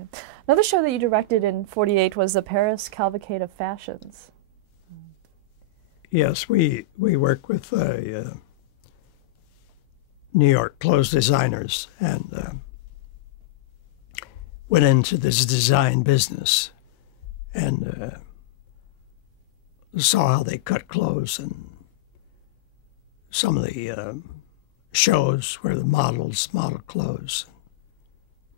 Okay. Another show that you directed in '48 was the Paris Cavalcade of Fashions. Yes, we work with New York clothes designers and went into this design business and saw how they cut clothes and some of the shows where the models model clothes.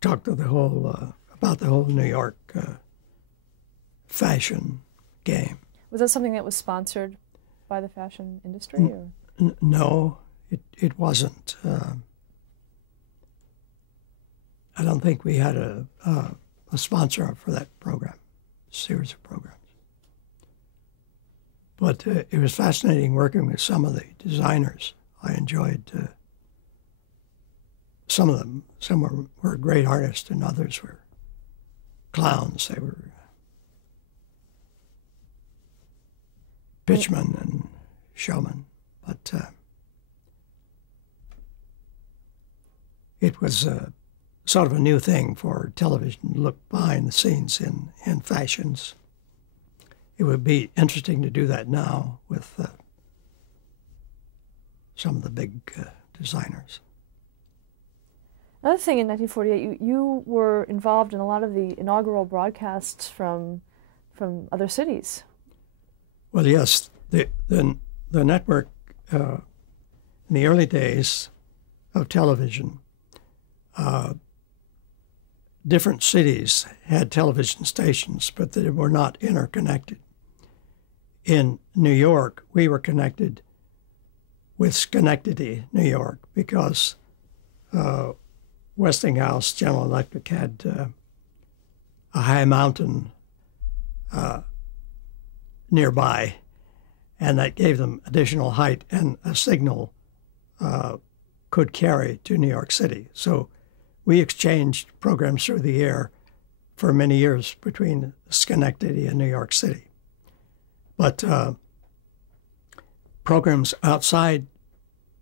Talked to the whole about the whole New York fashion game. Was that something that was sponsored by the fashion industry? Or? No, it wasn't. I don't think we had a sponsor for that program, series of programs. But it was fascinating working with some of the designers. I enjoyed some of them. Some were great artists and others were clowns. They were pitchmen and showmen. But it was sort of a new thing for television to look behind the scenes in fashions. It would be interesting to do that now with some of the big designers. Another thing, in 1948, you were involved in a lot of the inaugural broadcasts from other cities. Well, yes, the network in the early days of television, different cities had television stations, but they were not interconnected. In New York, we were connected with Schenectady, New York, because Westinghouse General Electric had a high mountain nearby, and that gave them additional height, and a signal could carry to New York City. So we exchanged programs through the air for many years between Schenectady and New York City. But programs outside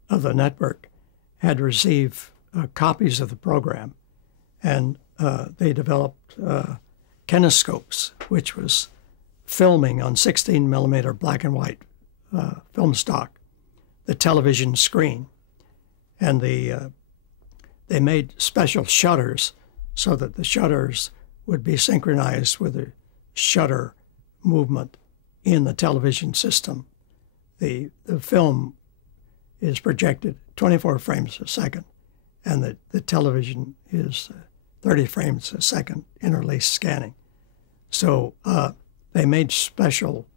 of the network had received copies of the program, and they developed kinescopes, which was filming on 16 millimeter black and white film stock, the television screen. And they made special shutters so that the shutters would be synchronized with the shutter movement in the television system. The film is projected 24 frames a second, and the television is 30 frames a second interlaced scanning. So they made special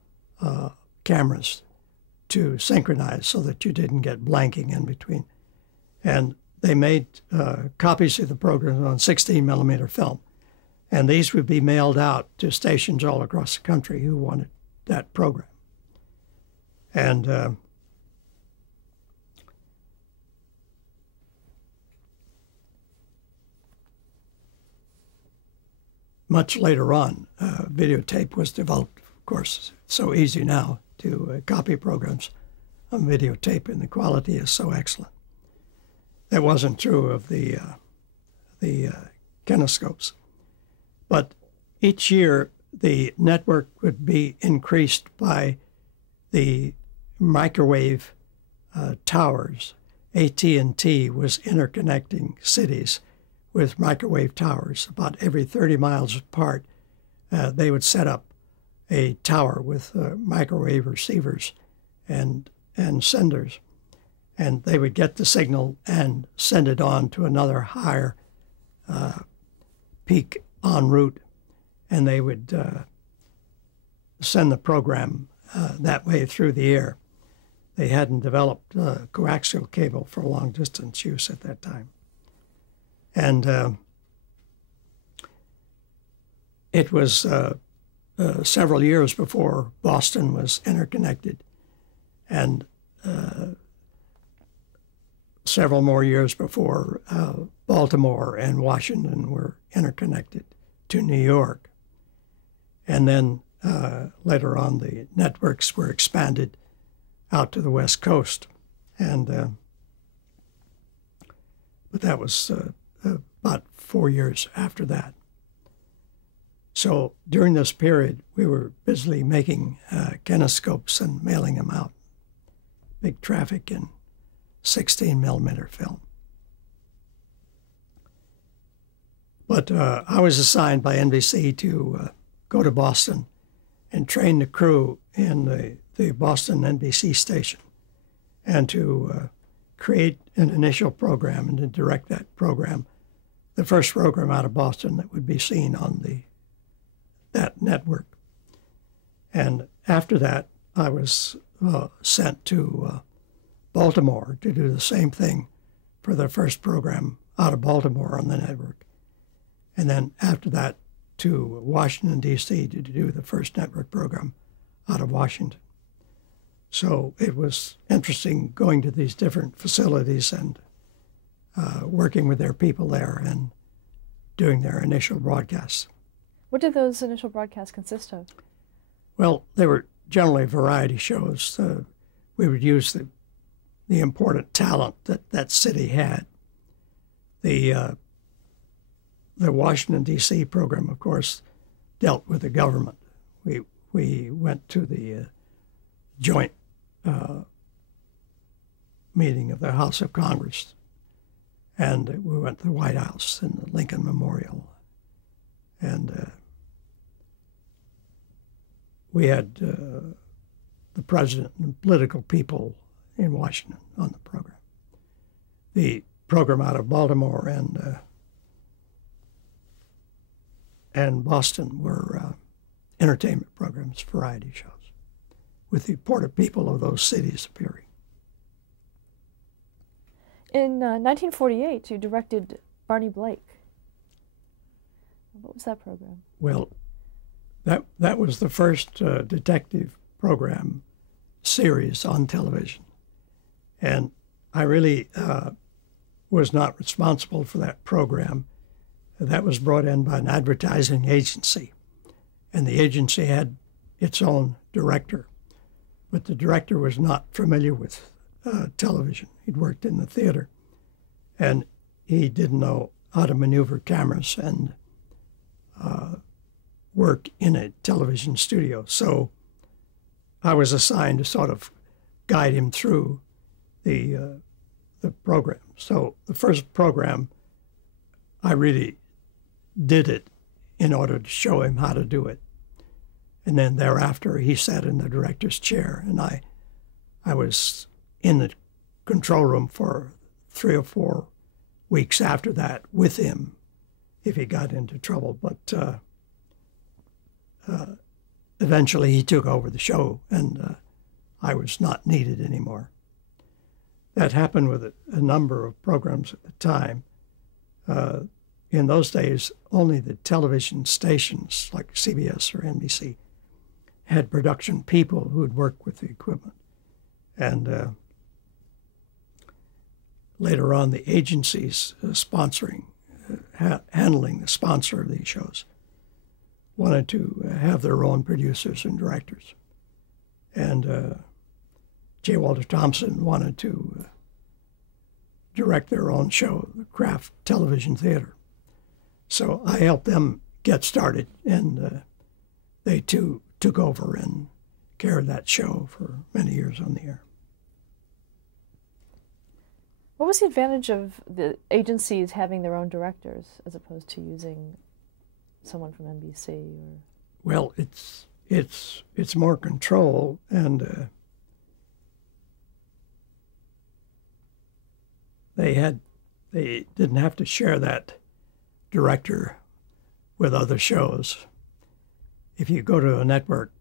cameras to synchronize so that you didn't get blanking in between. And they made copies of the program on 16 millimeter film. And these would be mailed out to stations all across the country who wanted that program. And much later on, videotape was developed. Of course, it's so easy now to copy programs on videotape, and the quality is so excellent. That wasn't true of the kinescopes. But each year, the network would be increased by the microwave towers. AT&T was interconnecting cities with microwave towers. About every 30 miles apart, they would set up a tower with microwave receivers and senders. And they would get the signal and send it on to another higher peak en route, and they would send the program that way through the air. They hadn't developed coaxial cable for long distance use at that time. And it was several years before Boston was interconnected, and several more years before Baltimore and Washington were interconnected to New York. And then later on, the networks were expanded out to the West Coast. And but that was about 4 years after that. So during this period, we were busily making kinescopes and mailing them out. Big traffic in 16 millimeter film. But I was assigned by NBC to go to Boston and train the crew in the Boston NBC station and to create an initial program and to direct that program, the first program out of Boston that would be seen on that network. And after that, I was sent to Baltimore to do the same thing for the first program out of Baltimore on the network. And then after that, to Washington, D.C. to do the first network program out of Washington. So it was interesting going to these different facilities and working with their people there and doing their initial broadcasts. What did those initial broadcasts consist of? Well, they were generally variety shows. We would use the important talent that that city had. The Washington, D.C. program, of course, dealt with the government. We went to the joint meeting of the House of Congress, and we went to the White House and the Lincoln Memorial, and we had the president and political people in Washington on the program. The program out of Baltimore and Boston were entertainment programs, variety shows, with the important people of those cities appearing. In 1948, you directed Barney Blake. What was that program? Well, that was the first detective program series on television. And I really was not responsible for that program. That was brought in by an advertising agency. And the agency had its own director. But the director was not familiar with television. He'd worked in the theater. And he didn't know how to maneuver cameras and work in a television studio. So I was assigned to sort of guide him through the program. So the first program, I really did it in order to show him how to do it. And then thereafter, he sat in the director's chair, and I was in the control room for 3 or 4 weeks after that with him if he got into trouble. But eventually he took over the show, and I was not needed anymore. That happened with a number of programs at the time. In those days, only the television stations like CBS or NBC had production people who would work with the equipment. And later on, the agencies sponsoring, handling the sponsor of these shows, wanted to have their own producers and directors. And J. Walter Thompson wanted to direct their own show, the Kraft Television Theater. So I helped them get started, and they too took over and carried that show for many years on the air. What was the advantage of the agencies having their own directors as opposed to using someone from NBC? Or... Well, it's more control, and they didn't have to share that director with other shows. If you go to a network,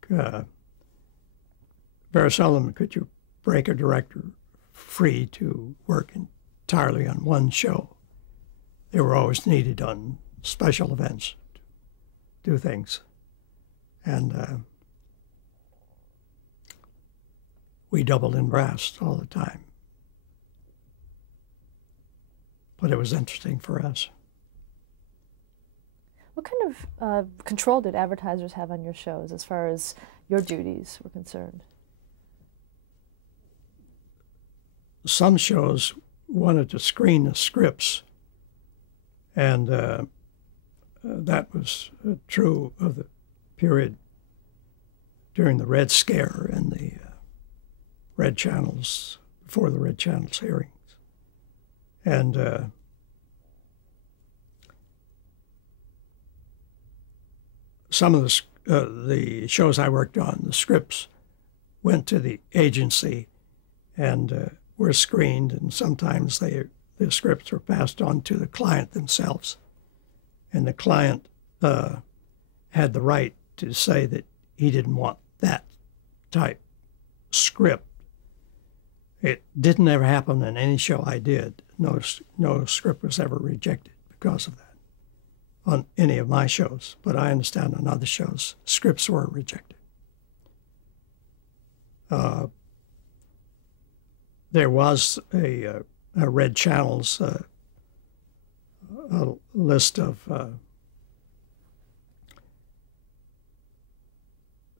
very seldom could you break a director free to work entirely on one show. They were always needed on special events to do things. And we doubled in brass all the time. But it was interesting for us. What kind of control did advertisers have on your shows as far as your duties were concerned? Some shows wanted to screen the scripts, and that was true of the period during the Red Scare and the Red Channels, before the Red Channels hearings. And some of the shows I worked on, the scripts went to the agency and were screened, and sometimes the scripts were passed on to the client themselves. And the client had the right to say that he didn't want that type script. It didn't ever happen in any show I did. No script was ever rejected because of that on any of my shows. But I understand on other shows, scripts were rejected. There was a Red Channels a list of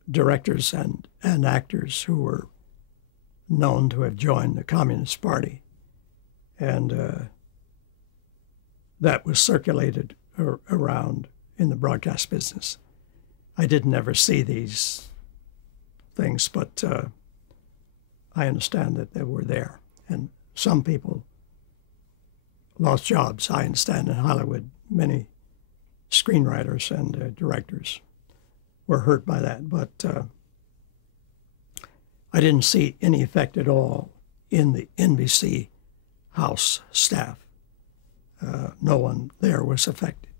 directors and actors who were known to have joined the Communist Party, and that was circulated around in the broadcast business. I didn't ever see these things, but I understand that they were there, and some people lost jobs. I understand in Hollywood, many screenwriters and directors were hurt by that, but I didn't see any effect at all in the NBC house staff. No one there was affected.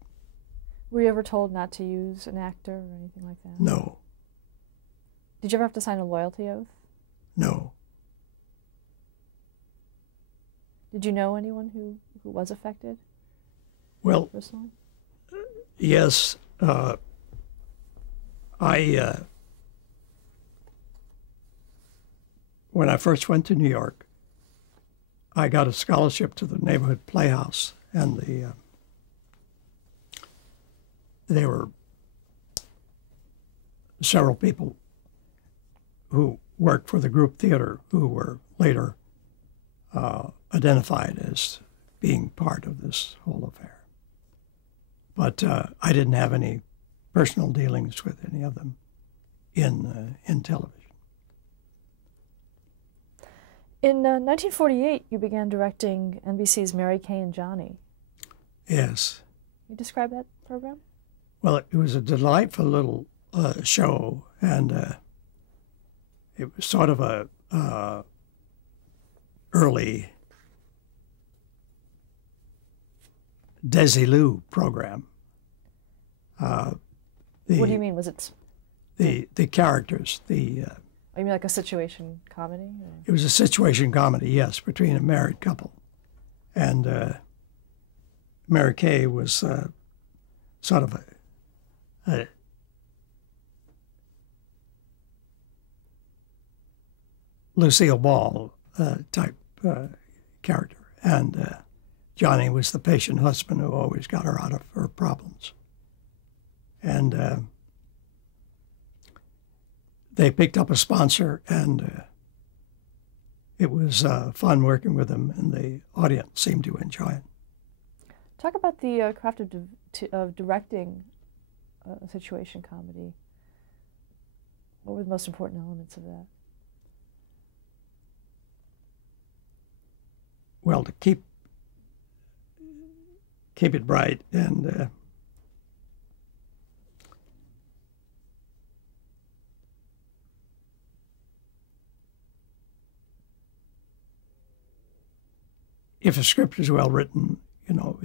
Were you ever told not to use an actor or anything like that? No. Did you ever have to sign a loyalty oath? No. Did you know anyone who was affected? Well, personally? Yes. When I first went to New York, I got a scholarship to the neighborhood playhouse, and there were several people who worked for the group theater who were later identified as being part of this whole affair. But I didn't have any personal dealings with any of them in television. In 1948, you began directing NBC's Mary Kay and Johnny. Yes. Can you describe that program? Well, it was a delightful little show, and it was sort of a early Desilu program. What do you mean? Was it the characters? Oh, you mean like a situation comedy? Or? It was a situation comedy, yes, between a married couple, and Mary Kay was sort of a Lucille Ball type character, and Johnny was the patient husband who always got her out of her problems. And they picked up a sponsor, and it was fun working with them, and the audience seemed to enjoy it. Talk about the craft of directing a situation comedy. What were the most important elements of that? Well, to keep it bright, and if a script is well written, you know,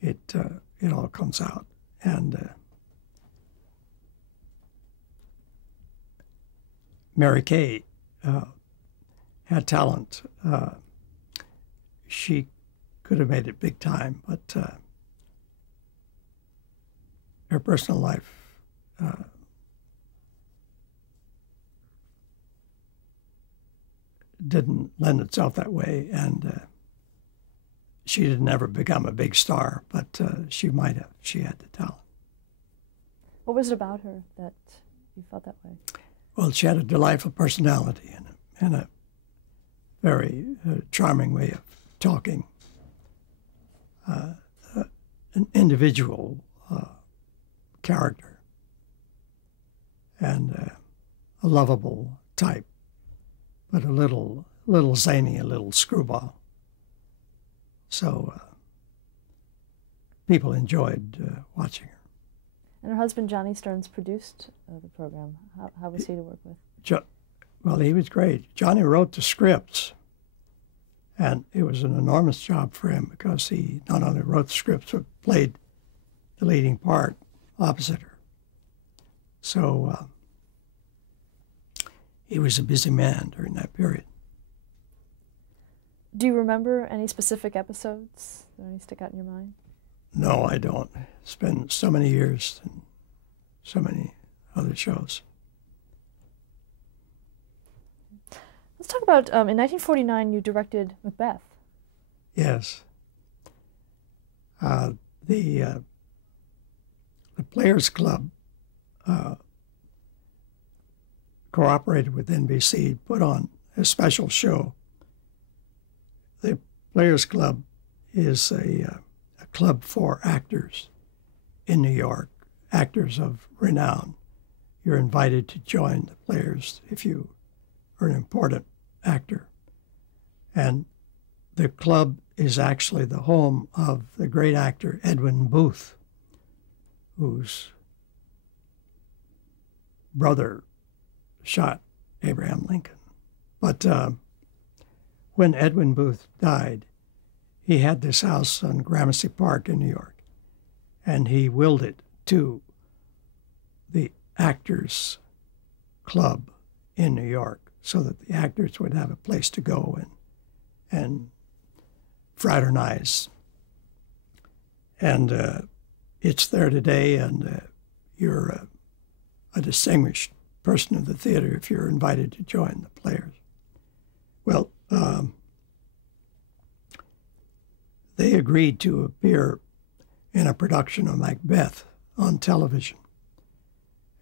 it all comes out. And Mary Kay had talent. She could have made it big time, but her personal life didn't lend itself that way, and she didn't ever become a big star, but she might have. She had the talent. What was it about her that you felt that way? Well, she had a delightful personality and a very charming way of talking. an individual character and a lovable type, but a little zany, a little screwball. So people enjoyed watching her. And her husband, Johnny Stearns, produced the program. How was he to work with? Well, he was great. Johnny wrote the scripts, and it was an enormous job for him because he not only wrote the scripts, but played the leading part opposite her. So he was a busy man during that period. Do you remember any specific episodes? Do any stick out in your mind? No, I don't. It's been so many years and so many other shows. Let's talk about, in 1949, you directed Macbeth. Yes. The Players Club cooperated with NBC, put on a special show. The Players Club is a club for actors in New York, actors of renown. You're invited to join the Players if you are an important actor. And the club is actually the home of the great actor Edwin Booth, whose brother shot Abraham Lincoln. But when Edwin Booth died, he had this house on Gramercy Park in New York, and he willed it to the Actors Club in New York so that the actors would have a place to go and fraternize. And it's there today, and you're a distinguished person of the theater if you're invited to join the Players. Well, they agreed to appear in a production of Macbeth on television.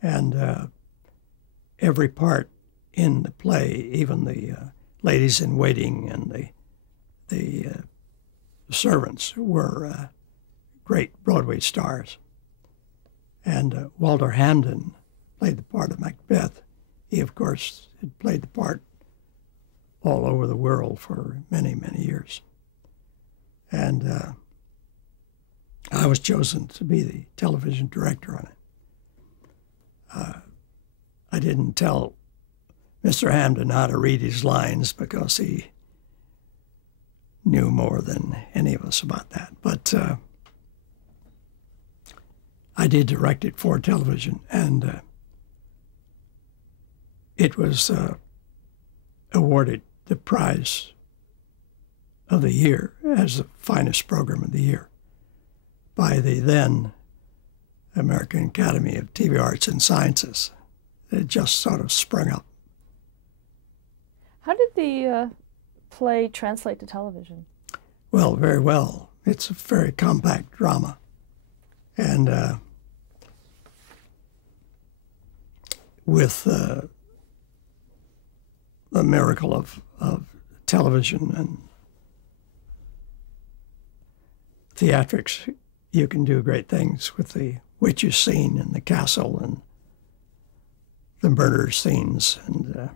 And every part in the play, even the ladies in waiting and the servants, were great Broadway stars. And Walter Hamden played the part of Macbeth. He, of course, had played the part all over the world for many, many years. And I was chosen to be the television director on it. I didn't tell Mr. Hamden how to read his lines because he knew more than any of us about that. But I did direct it for television, and it was awarded the prize of the year as the finest program of the year by the then American Academy of TV Arts and Sciences. It just sort of sprung up. How did the play translate to television? Well, very well. It's a very compact drama. And with the miracle of television and theatrics, you can do great things with the witches scene and the castle and the murder scenes. And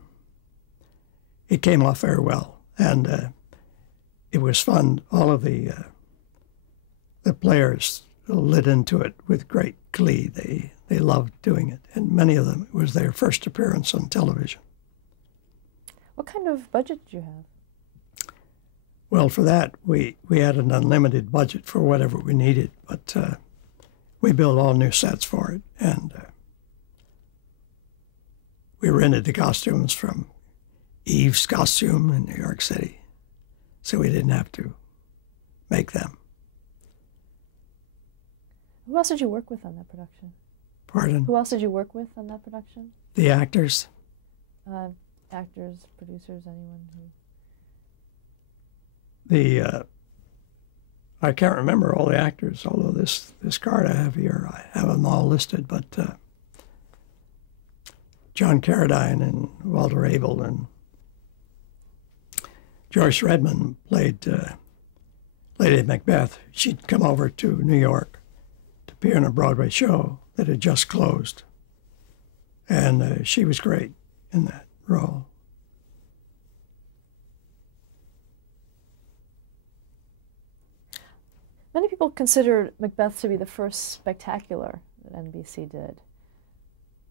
it came off very well. And it was fun. All of the players lit into it with great glee. They loved doing it. And many of them, it was their first appearance on television. What kind of budget did you have? Well, for that, we had an unlimited budget for whatever we needed, but we built all new sets for it, and we rented the costumes from Eve's Costume in New York City, so we didn't have to make them. Who else did you work with on that production? Pardon? Who else did you work with on that production? The actors? Actors, producers, anyone who... I can't remember all the actors, although this card I have here, I have them all listed, but John Carradine and Walter Abel and Joyce Redmond played Lady Macbeth, she'd come over to New York to appear in a Broadway show that had just closed. And she was great in that role. Many people consider Macbeth to be the first spectacular that NBC did.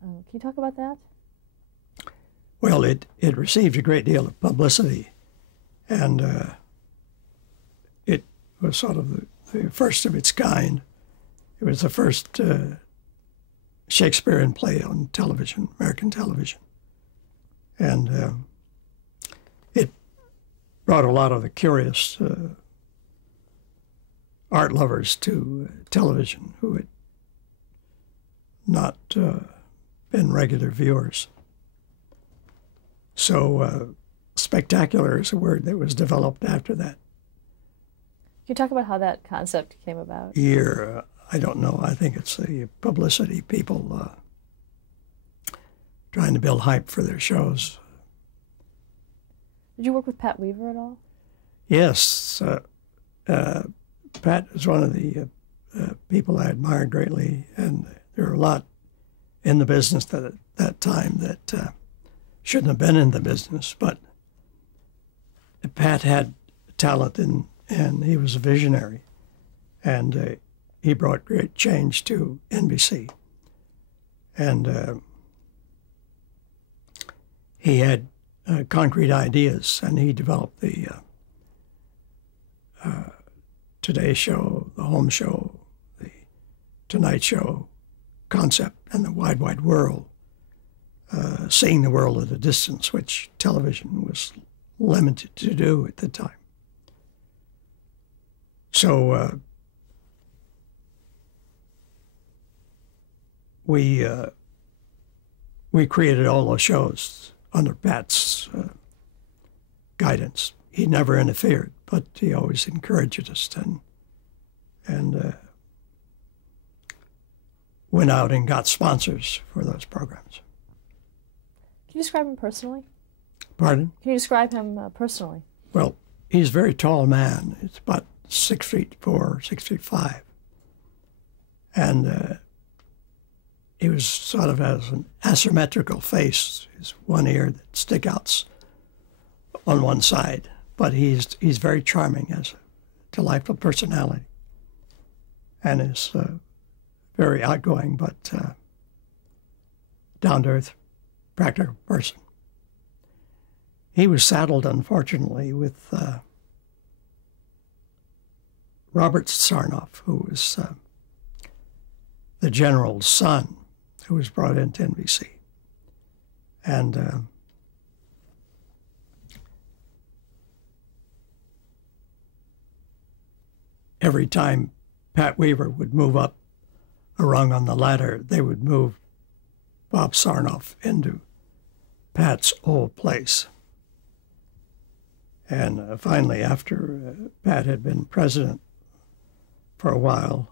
Can you talk about that? Well, it received a great deal of publicity, and it was sort of the first of its kind. It was the first Shakespearean play on television, American television. And it brought a lot of the curious art lovers to television who had not been regular viewers. So spectacular is a word that was developed after that. Can you talk about how that concept came about? I don't know. I think it's the publicity, people trying to build hype for their shows. Did you work with Pat Weaver at all? Yes. Pat was one of the people I admired greatly, and there were a lot in the business at that time that shouldn't have been in the business, but Pat had talent and he was a visionary, and he brought great change to NBC. And he had concrete ideas, and he developed the Today Show, the Home Show, the Tonight Show concept, and the Wide, Wide World, seeing the world at a distance, which television was limited to do at the time. So we created all those shows under Pat's guidance. He never interfered, but he always encouraged us and went out and got sponsors for those programs. Can you describe him personally? Pardon? Can you describe him personally? Well, he's a very tall man. It's about 6'4", 6'5". And he was sort of has an asymmetrical face. His one ear that sticks out on one side. But he's very charming, has a delightful personality, and is very outgoing, but down-to-earth, practical person. He was saddled, unfortunately, with Robert Sarnoff, who was the general's son, who was brought into NBC. And every time Pat Weaver would move up a rung on the ladder, they would move Bob Sarnoff into Pat's old place. And finally, after Pat had been president for a while,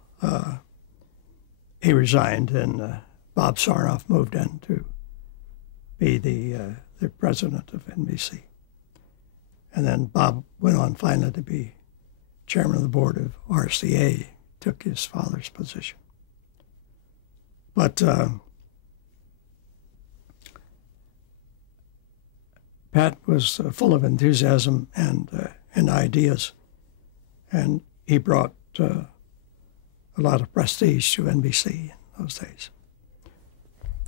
he resigned, and Bob Sarnoff moved in to be the president of NBC. And then Bob went on finally to be chairman of the board of RCA, took his father's position. But Pat was full of enthusiasm and ideas, and he brought a lot of prestige to NBC in those days.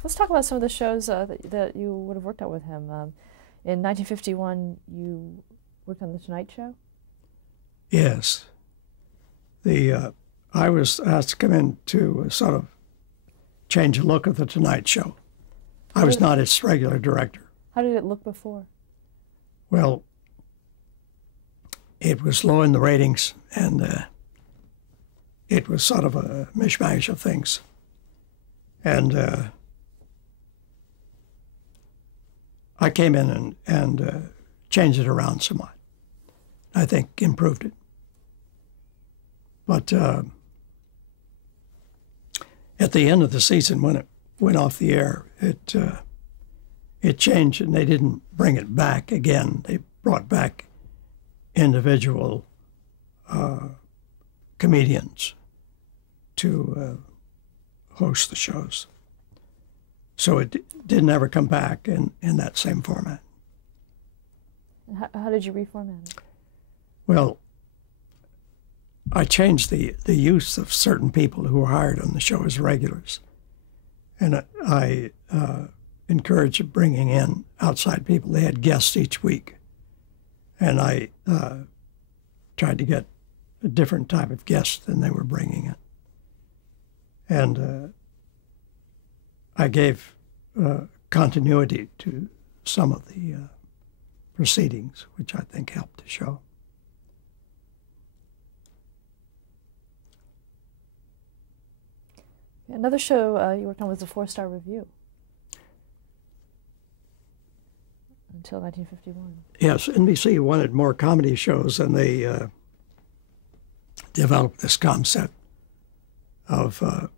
Let's talk about some of the shows that you would have worked on with him. In 1951, you worked on The Tonight Show? Yes. I was asked to come in to sort of change the look of The Tonight Show. I was not its regular director. How did it look before? Well, it was low in the ratings, and it was sort of a mishmash of things. And I came in and changed it around somewhat. I think improved it. But at the end of the season, when it went off the air, it changed, and they didn't bring it back again. They brought back individual comedians to host the shows. So it didn't ever come back in that same format. And how did you reformat it? Well, I changed the use of certain people who were hired on the show as regulars. And I encouraged bringing in outside people. They had guests each week. And I tried to get a different type of guest than they were bringing in. And I gave continuity to some of the proceedings, which I think helped the show. Another show you worked on was the 4-Star Review until 1951. Yes, NBC wanted more comedy shows, and they developed this concept of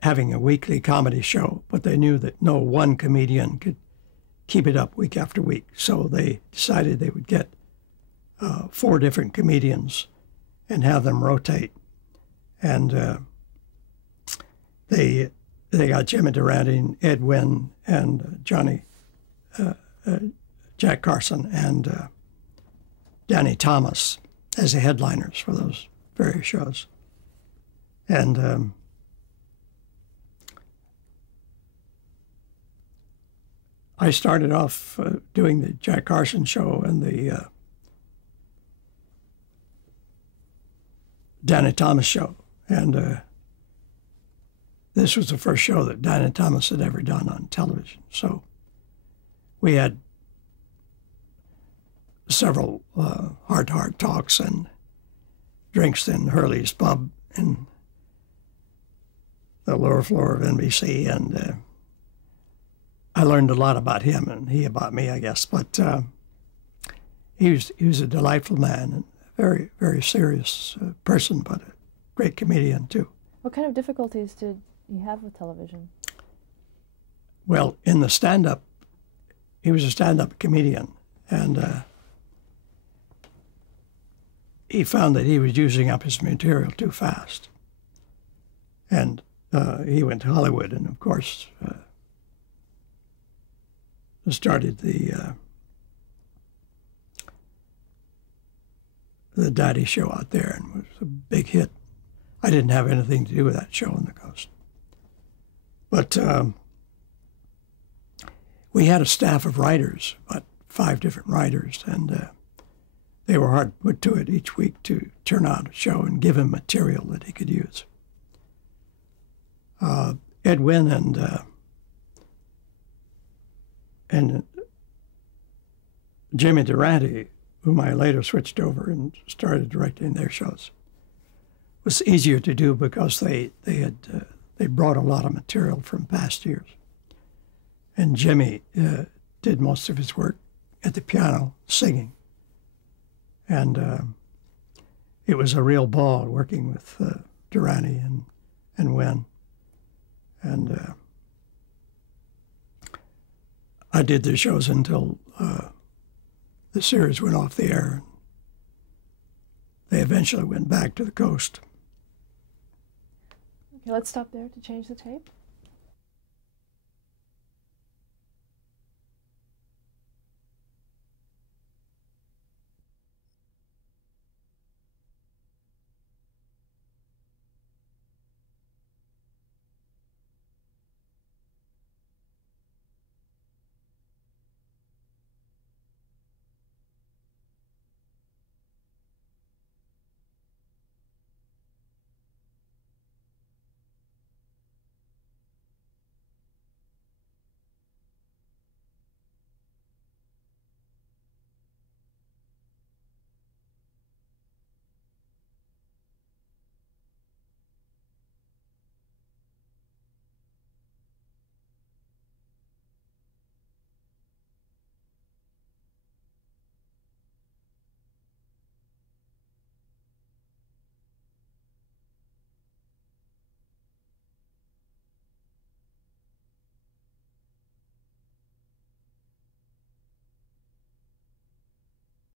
having a weekly comedy show, but they knew that no one comedian could keep it up week after week. So they decided they would get 4 different comedians and have them rotate. And they got Jimmy Durante and Ed Wynn and Jack Carson and Danny Thomas as the headliners for those various shows. And I started off doing the Jack Carson show and the Danny Thomas show. And this was the first show that Danny Thomas had ever done on television. So we had several heart-to-heart talks and drinks in Hurley's Pub in the lower floor of NBC. And I learned a lot about him and he about me, I guess. But he was a delightful man and a very, very serious person, but a great comedian, too. What kind of difficulties did you have with television? Well, in the stand-up, he was a stand-up comedian, and he found that he was using up his material too fast. And he went to Hollywood and, of course, started the Daddy Show out there, and was a big hit. I didn't have anything to do with that show on the coast. But we had a staff of writers, about 5 different writers, and they were hard put to it each week to turn out a show and give him material that he could use. Ed Wynn and Jimmy Durante, whom I later switched over and started directing their shows, was easier to do because they brought a lot of material from past years. And Jimmy did most of his work at the piano, singing. And it was a real ball working with Durante and Wynn. And I did the shows until the series went off the air. They eventually went back to the coast. Okay, let's stop there to change the tape.